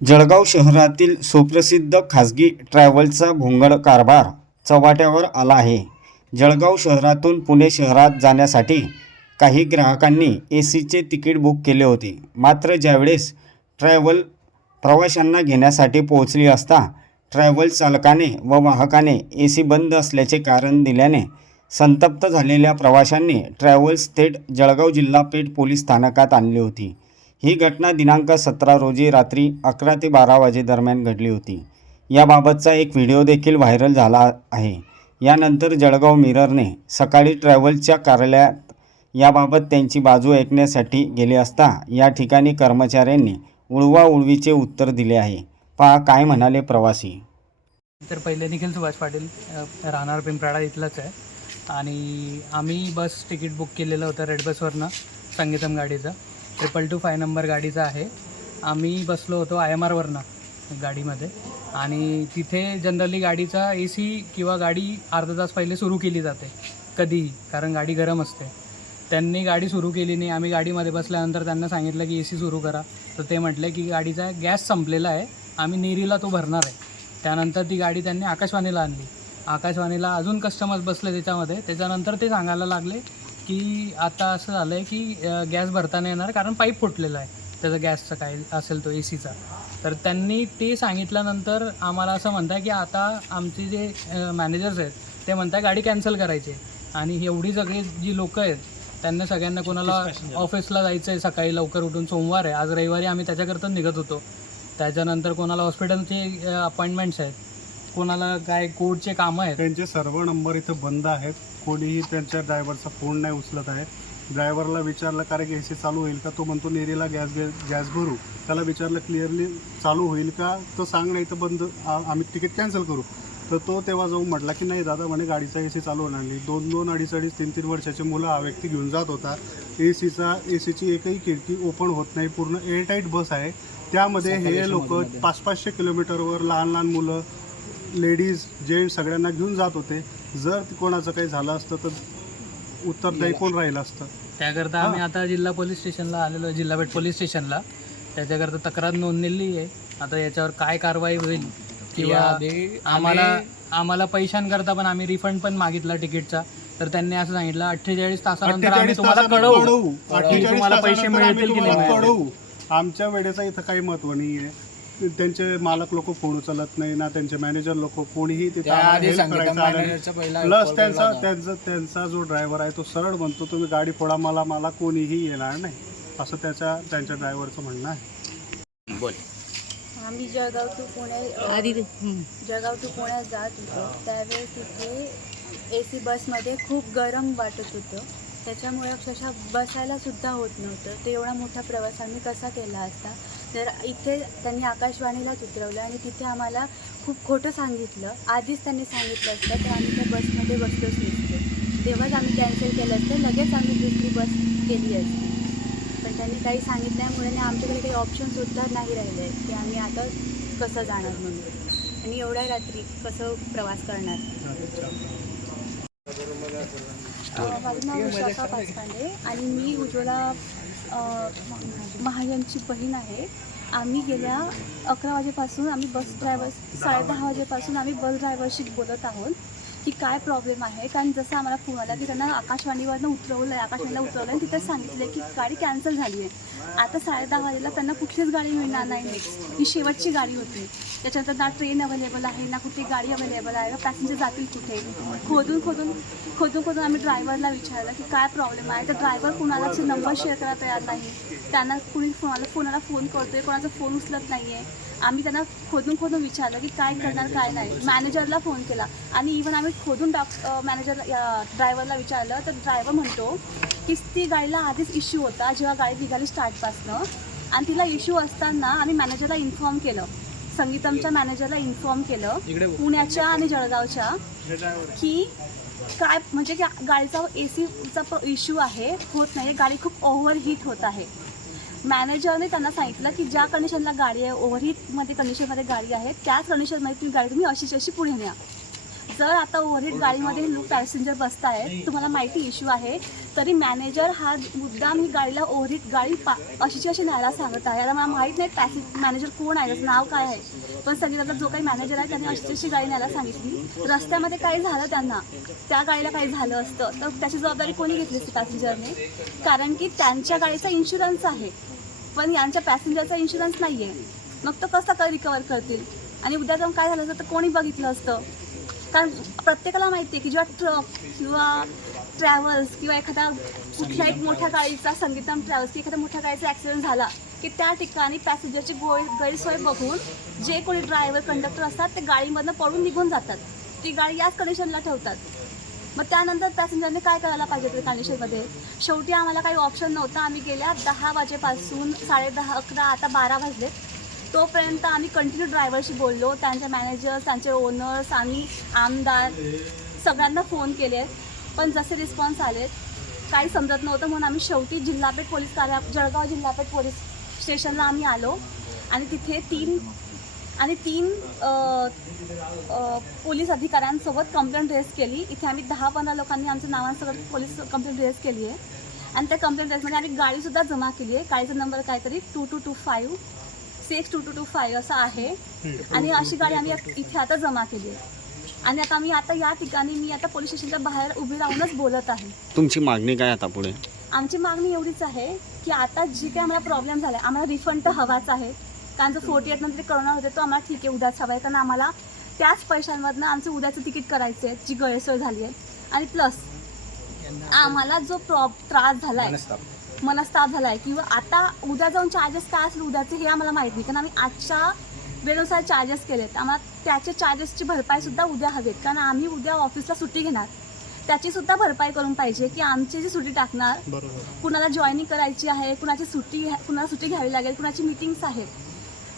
जळगाव शहरातील सुप्रसिद्ध खाजगी ट्रॅव्हल्सचा भोंगळ कारभार चव्हाट्यावर आला आहे. जळगाव शहरातून पुणे शहरात जाण्यासाठी काही ग्राहकांनी एसीचे तिकीट बुक केले होते. मात्र ज्यावेळेस ट्रॅव्हल प्रवाशांना घेण्यासाठी पोहोचली असता ट्रॅव्हल चालकाने व वाहकाने एसी बंद असल्याचे कारण दिल्याने संतप्त झालेल्या प्रवाशांनी ट्रॅव्हल्स थेट जळगाव जिल्हा पेठ पोलीस स्थानकात आणली होती. ही घटना दिनांक 17 रोजी रात्री 11 ते 12 वाजेदरम्यान घडली होती. याबाबतचा एक व्हिडिओ देखील व्हायरल झाला आहे. यानंतर जळगाव मिररने सकाळी ट्रॅव्हल्सच्या कार्यालयात याबाबत त्यांची बाजू ऐकण्यासाठी गेले असता या ठिकाणी कर्मचाऱ्यांनी उडवाउडवीचे उत्तर दिले आहे. पहा काय म्हणाले प्रवासी. तर पहिले निखिल सुभाष पाटील राहणार पिंपराळा इथलंच आहे आणि आम्ही बस तिकीट बुक केलेलं होतं रेड बसवरनं संगीतम गाडीचं 225 नंबर गाडीचं आहे. आम्ही बसलो होतो IMR गाडीमध्ये आणि तिथे जनरली गाडीचा AC किंवा गाडी अर्धा तास पहिले सुरू केली जाते कधीही, कारण गाडी गरम असते. त्यांनी गाडी सुरू केली नाही. आम्ही गाडीमध्ये बसल्यानंतर त्यांना सांगितलं की AC सुरू करा, तर ते म्हटले की गाडीचा गॅस संपलेला आहे, आम्ही नेरीला तो भरणार आहे. त्यानंतर ती गाडी त्यांनी आकाशवाणीला आणली. आकाशवाणीला अजून कस्टमर्स बसले त्याच्यामध्ये. त्याच्यानंतर ते सांगायला लागले की आता असं झालं आहे की गॅस भरता नाही येणार कारण पाईप फुटलेला आहे त्याचा, गॅसचा काय असेल तो ACचा. तर त्यांनी ते सांगितल्यानंतर आम्हाला असं म्हणत आहे की आता आमचे जे मॅनेजर्स आहेत ते म्हणतात गाडी कॅन्सल करायची. आणि एवढी सगळी जी लोकं आहेत त्यांना सगळ्यांना कोणाला ऑफिसला जायचं आहे सकाळी लवकर उठून, सोमवार आहे, आज रविवारी आम्ही त्याच्याकरता निघत होतो. त्याच्यानंतर कोणाला हॉस्पिटलचे अपॉइंटमेंट्स आहेत, कोणाला काय कोर्टचे कामं आहेत. त्यांचे सर्व नंबर इथं बंद आहेत. कोणीही त्यांच्या ड्रायव्हरचा फोन नाही उचलत आहे. ड्रायव्हरला विचारलं कारण की AC चालू होईल का, तो म्हणतो नेरीला गॅस भरू. त्याला विचारलं क्लिअरली चालू होईल का, तो सांग नाही तर बंद, आम्ही तिकीट कॅन्सल करू. तर तो तेव्हा जाऊन म्हटला की नाही दादा म्हणे गाडीचा AC चालू होणार नाही. 2-2, 2.5, 3-3 वर्षाचे मुलं हा व्यक्ती घेऊन जात होता. ACची एकही खिडकी ओपन होत नाही. पूर्ण एअरटाईट बस आहे. त्यामध्ये हे लोक 500-500 किलोमीटरवर लहान लहान मुलं, लेडीज, जेंट्स सगळ्यांना घेऊन जात होते. जर कोणाचं काही झालं असतं तर उत्तरदायी कोण राहिलं असतं. त्याकरता आम्ही आता जिल्हा पोलीस स्टेशनला आलेलो, जिल्हा पेठ पोलीस स्टेशनला. त्याच्याकरता तक्रार नोंदलेली आहे. आता याच्यावर काय कारवाई होईल किंवा आम्हाला पैशांकरता पण आम्ही रिफंड पण मागितला तिकीटचा. तर त्यांनी असं सांगितलं 48 तासानंतर आम्ही तुम्हाला कळवू की तुम्हाला पैसे मिळतील की नाही कळवू. आमच्या वेळेचा इथं काही महत्त्व नाही आहे. त्यांचे मालक लोक फोन उचलत नाही ना, त्यांचे मॅनेजर लोक कोणीही तिथे प्लस त्यांचा जो ड्रायव्हर आहे तो सरळ म्हणतो तुम्ही गाडी फोडा, मला कोणीही येणार नाही, असं त्यांच्या ड्रायव्हरचं म्हणणं आहे. बोल. आम्ही जळगाव टू पुण्यात जात होतो. त्यावेळेस तिथे AC बसमध्ये खूप गरम वाटत होतं. त्याच्यामुळे अक्षरशः बसायलासुद्धा होत नव्हतं. ते एवढा मोठा प्रवास आम्ही कसा केला असता. तर इथे त्यांनी आकाशवाणीलाच उतरवलं आणि तिथे आम्हाला खूप खोटं सांगितलं. आधीच त्यांनी सांगितलं असतं तर आम्ही त्या बसमध्ये बसलोच नसतो. तेव्हाच आम्ही कॅन्सल केलं असतं, लगेच आम्ही दुसरी बस केली असती. पण त्यांनी काही सांगितल्यामुळे आमच्याकडे काही ऑप्शनसुद्धा नाही राहिले की आम्ही आता कसं जाणार म्हणून, आणि एवढ्या रात्री कसं प्रवास करणार. माझं नाव विशाखा पाचपांडे आणि मी उज्ज्वला महाजनची बहीण आहे. आम्ही गेल्या 11 वाजेपासून आम्ही बस ड्रायव्हर 10:30 वाजेपासून आम्ही बस ड्रायव्हरशी बोलत आहोत की काय प्रॉब्लेम आहे. कारण जसं आम्हाला फोन आला की त्यांना आकाशवाणीला उतरवलं आणि तिथं सांगितलं की गाडी कॅन्सल झाली आहे. आता 10:30 वाजेला त्यांना कुठलीच गाडी मिळणार नाही. नेक्स्ट ही शेवटची गाडी होती. त्याच्यानंतर ना ट्रेन अवेलेबल आहे ना कुठली गाडी अवेलेबल आहे, पॅसेंजर जातील कुठे. खोदून आम्ही ड्रायव्हरला विचारलं की काय प्रॉब्लेम आहे. तर ड्रायव्हर कुणालाच नंबर शेअर करायला तयार नाही. त्यांना कुणी कोणाला फोन करतो आहे, कोणाचा फोन उचलत नाही आहे. आम्ही त्यांना खोदून विचारलं की काय करणार काय नाही. मॅनेजरला फोन केला आणि इव्हन आम्ही खोदून ड्रायव्हरला विचारलं तर ड्रायव्हर म्हणतो की ती गाडीला आधीच इश्यू होता जेव्हा गाडी निघाली स्टार्टपासनं, आणि तिला इश्यू असताना आम्ही मॅनेजरला इन्फॉर्म केलं, संगीतमच्या मॅनेजरला इन्फॉर्म केलं पुण्याच्या आणि जळगावच्या, की काय म्हणजे की गाडीचा ACचा इश्यू आहे, होत नाही, गाडी खूप ओव्हरहीट होत आहे. मॅनेजरने त्यांना सांगितलं की ज्या कंडिशनला गाडी आहे, ओव्हरहीटमध्ये कंडिशनमध्ये गाडी आहे, त्याच कंडिशनमध्ये तुम्ही गाडी अशी पुढे न्या. जर आता ओव्हरहेड गाडीमध्ये पॅसेंजर बसत आहेत, तुम्हाला माहिती इश्यू आहे, तरी मॅनेजर हा मुद्दाम ही गाडीला ओव्हरहेड गाडी अशी न्यायला सांगत आहे. आता मला माहीत नाही मॅनेजर कोण आहे, त्याचं नाव काय आहे, पण संगीताचा जो काही मॅनेजर आहे त्यांनी अशी गाडी न्यायला सांगितली. रस्त्यामध्ये काही झालं त्यांना, त्या गाडीला काही झालं असतं तर त्याची जबाबदारी कोणी घेतली असती? पॅसेंजरने. कारण की त्यांच्या गाडीचा इन्शुरन्स आहे, पण यांच्या पॅसेंजरचा इन्शुरन्स नाही आहे. मग तो कसं काय रिकवर करतील? आणि उद्या जाऊन काय झालं असतं तर कोणी बघितलं असतं? कारण प्रत्येकाला माहिती आहे की जेव्हा ट्रक किंवा ट्रॅव्हल्स किंवा एखादा कुठल्या एक मोठ्या गाडीचा, संगीतम ट्रॅव्हल्स की एखाद्या मोठ्या गाडीचा ॲक्सिडेंट झाला की त्या ठिकाणी पॅसेंजरची गैरसोय बघून जे कोणी ड्रायव्हर कंडक्टर असतात ते गाडीमधनं पडून निघून जातात. ती गाडी याच कंडिशनला ठेवतात. मग त्यानंतर पॅसेंजरने काय करायला पाहिजे त्या कंडिशनमध्ये? शेवटी आम्हाला काही ऑप्शन नव्हता. आम्ही गेल्या 10 वाजेपासून 10:30, 11, आता 12 वाजले तोपर्यंत आम्ही कंटिन्यू ड्रायव्हरशी बोललो. त्यांचे मॅनेजर्स, त्यांचे ओनर्स, आम्ही आमदार सगळ्यांना फोन केले, पण जसे रिस्पॉन्स आले काही समजत नव्हतं. म्हणून आम्ही शेवटी जळगाव जिल्हापेठ पोलीस स्टेशनला आम्ही आलो आणि तिथे तीन पोलीस अधिकाऱ्यांसोबत कंप्लेंट रेज केली. इथे आम्ही 10-15 लोकांनी आमच्या नावांसोबत पोलीस कंप्लेंट रेज केली आहे आणि त्या कंप्लेंट रेजमध्ये आम्ही गाडीसुद्धा जमा केली आहे. गाडीचा नंबर काहीतरी 2225 62225 असा आहे आणि अशी गाडी आम्ही इथे आता जमा केली आहे. आणि आता या ठिकाणी मी आता पोलीस स्टेशनच्या बाहेर उभी राहूनच बोलत आहे. तुमची मागणी काय आता पुढे? आमची मागणी एवढीच आहे की आता जी काही आम्हाला प्रॉब्लेम झाला आहे, आम्हाला रिफंड तर हवाच आहे. कारण जो 48 नंतर करोना होते तो आम्हाला ठीक आहे उद्याच हवा आहे, कारण आम्हाला त्याच पैशांमधनं आमचं उद्याचं तिकीट करायचं आहे, जी गैरसोय झाली आहे. आणि प्लस आम्हाला जो त्रास झाला आहे, मनस्ताप झाला आहे किंवा आता उद्या जाऊन चार्जेस काय असेल उद्याचे हे आम्हाला माहीत नाही. कारण आम्ही आजच्या वेळेनुसार चार्जेस केलेत. आम्हाला त्याचे चार्जेसची भरपाईसुद्धा उद्या हवेत, कारण आम्ही उद्या ऑफिसला सुट्टी घेणार. त्याचीसुद्धा भरपाई करून पाहिजे की आमची जी सुट्टी टाकणार, कुणाला जॉईनिंग करायची आहे, कुणाला सुट्टी घ्यावी लागेल, कुणाची मीटिंग्स आहेत,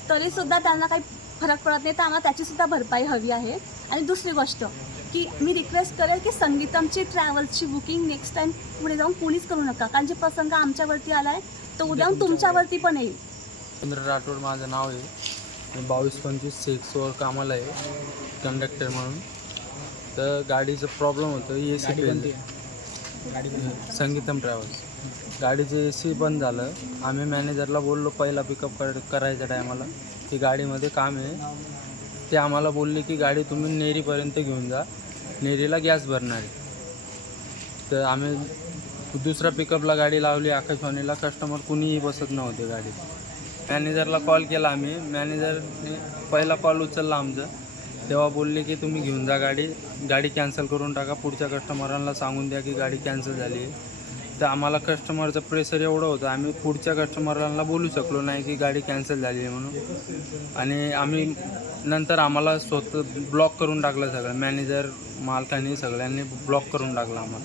तरीसुद्धा त्यांना काही फरक पडत नाही. तर आम्हाला त्याचीसुद्धा भरपाई हवी आहे. आणि दुसरी गोष्ट की मी रिक्वेस्ट करेल की संगीतमची ट्रॅव्हल्सची बुकिंग नेक्स्ट टाईम पुढे जाऊन कोणीच करू नका, कारण जे प्रसंग आमच्यावरती आला आहे तो उद्या तुमच्यावरती पण येईल. चंद्र राठोड माझं नाव आहे. मी 22-25-6वर कामाला आहे कंडक्टर म्हणून. तर गाडीचं प्रॉब्लेम होतं, AC संगीतम ट्रॅव्हल्स. गाडीचं AC बंद झालं. आम्ही मॅनेजरला बोललो पहिला पिकअप करायच्या टायमाला की गाडीमध्ये काम आहे. ते आम्हाला बोलले की गाडी तुम्ही नेरीपर्यंत घेऊन जा, नेरीला गॅस भरणार आहे. तर आम्ही दुसऱ्या पिकअपला गाडी लावली आकाशवाणीला. कस्टमर कुणीही बसत नव्हते गाडीत. मॅनेजरला कॉल केला आम्ही. मॅनेजरने पहिला कॉल उचलला आमचं, तेव्हा बोलले की तुम्ही घेऊन जा गाडी कॅन्सल करून टाका, पुढच्या कस्टमरांना सांगून द्या की गाडी कॅन्सल झाली आहे. तर आम्हाला कस्टमरचं प्रेशर एवढं होतं, आम्ही पुढच्या कस्टमरांना बोलू शकलो नाही की गाडी कॅन्सल झाली आहे म्हणून. आणि आम्ही नंतर आम्हाला स्वतः ब्लॉक करून टाकलं सगळं. मॅनेजर, मालकांनी सगळ्यांनी ब्लॉक करून टाकलं आम्हाला.